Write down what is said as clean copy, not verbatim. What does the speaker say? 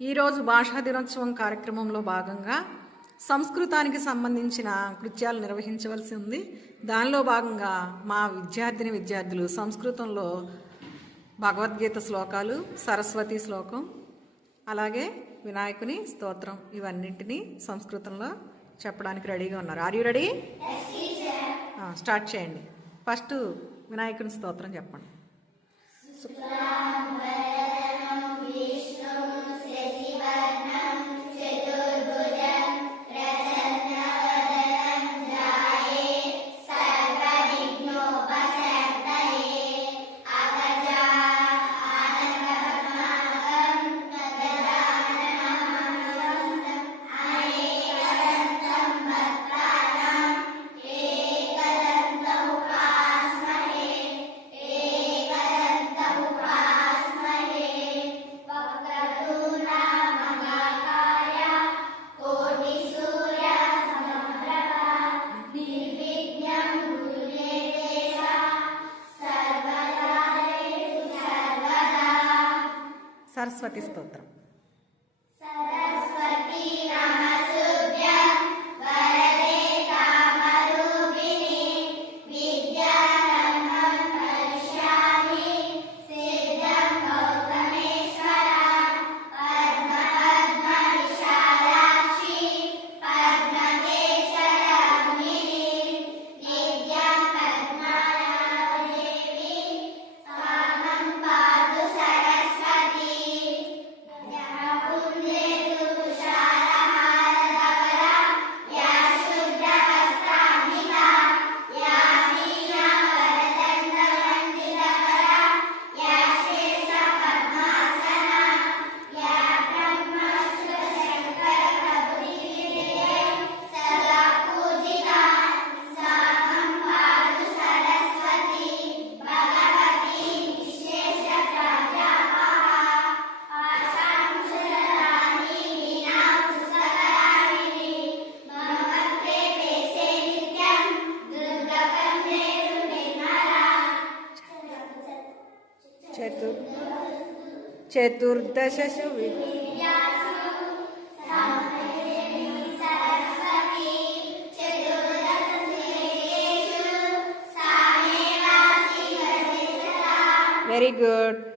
ఈరోజు భాషా దినోత్సవం కార్యక్రమంలో భాగంగా సంస్కృతానికి సంబంధించిన కృత్యాలు నిర్వహించవలసి ఉంది. దానిలో భాగంగా మా విద్యార్థులు సంస్కృతంలో భగవద్గీత శ్లోకాలు, సరస్వతి శ్లోకం, అలాగే వినాయకుని స్తోత్రం ఇవన్నింటినీ సంస్కృతంలో చెప్పడానికి రెడీగా ఉన్నారు. Are you ready? స్టార్ట్ చేయండి. ఫస్ట్ వినాయకుని స్తోత్రం చెప్పండి. సరస్వతి స్తోత్రం. చతుర్దశసు వెరీ గుడ్.